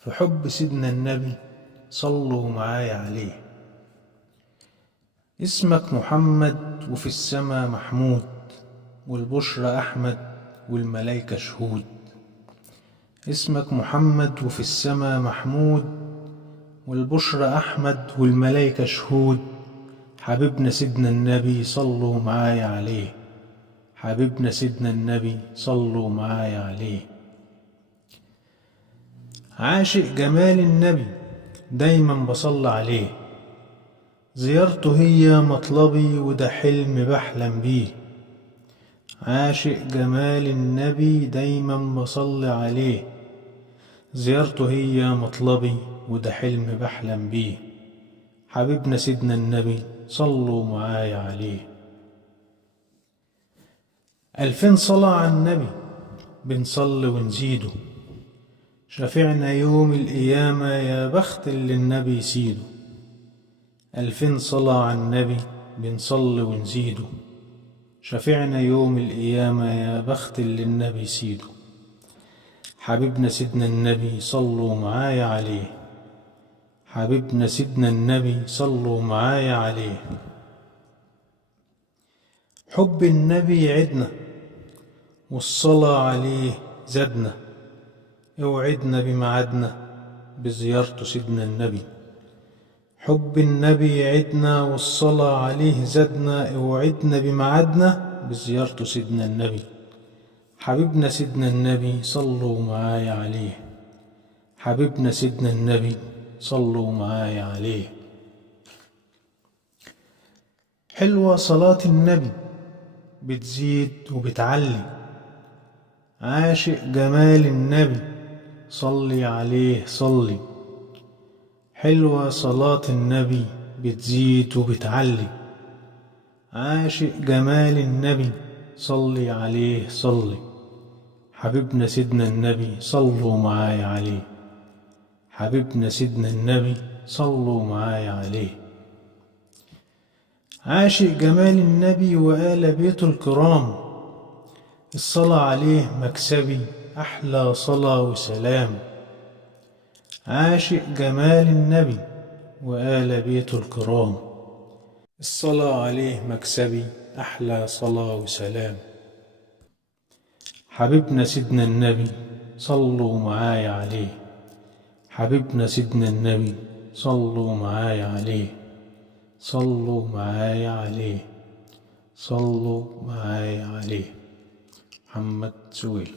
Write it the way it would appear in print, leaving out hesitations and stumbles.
في حب سيدنا النبي صلوا معايا عليه. اسمك محمد وفي السما محمود، والبشرى أحمد والملايكة شهود. اسمك محمد وفي السما محمود، والبشرى أحمد والملايكة شهود. حبيبنا سيدنا النبي صلوا معايا عليه، حبيبنا سيدنا النبي صلوا معايا عليه. عاشق جمال النبي دايما بصلي عليه، زيارته هي مطلبي وده حلم بحلم بيه. عاشق جمال النبي دايما بصلي عليه، زيارته هي مطلبي وده حلم بحلم بيه. حبيبنا سيدنا النبي صلوا معايا عليه. 2000 صلاة على النبي بنصلي ونزيده، شفيعنا يوم القيامة يا بخت اللي النبي يسيده. 2000 صلاة على النبي بنصلي ونزيده، شفيعنا يوم القيامة يا بخت اللي النبي يسيده. حبيبنا سيدنا النبي صلوا معايا عليه، حبيبنا سيدنا النبي صلوا معايا عليه. حب النبي عدنا والصلاة عليه زادنا، اوعدنا بميعادنا بزيارته سيدنا النبي. حب النبي عدنا والصلاة عليه زادنا، اوعدنا بميعادنا بزيارته سيدنا النبي. حبيبنا سيدنا النبي صلوا معايا عليه، حبيبنا سيدنا النبي صلوا معايا عليه. حلوة صلاة النبي بتزيد وبتعلي، عاشق جمال النبي صلي عليه صلي. حلوة صلاة النبي بتزيد وبتعلي، عاشق جمال النبي صلي عليه صلي. حبيبنا سيدنا النبي صلوا معايا عليه، حبيبنا سيدنا النبي صلوا معايا عليه. عاشق جمال النبي وآل بيته الكرام، الصلاة عليه مكسبي أحلى صلاة وسلام. عاشق جمال النبي وآل بيته الكرام، الصلاة عليه مكسبي أحلى صلاة وسلام. حبيبنا سيدنا النبي صلوا معايا عليه، حبيبنا سيدنا النبي صلوا معايا عليه. صلوا معايا عليه، صلوا معايا عليه. محمد سويل.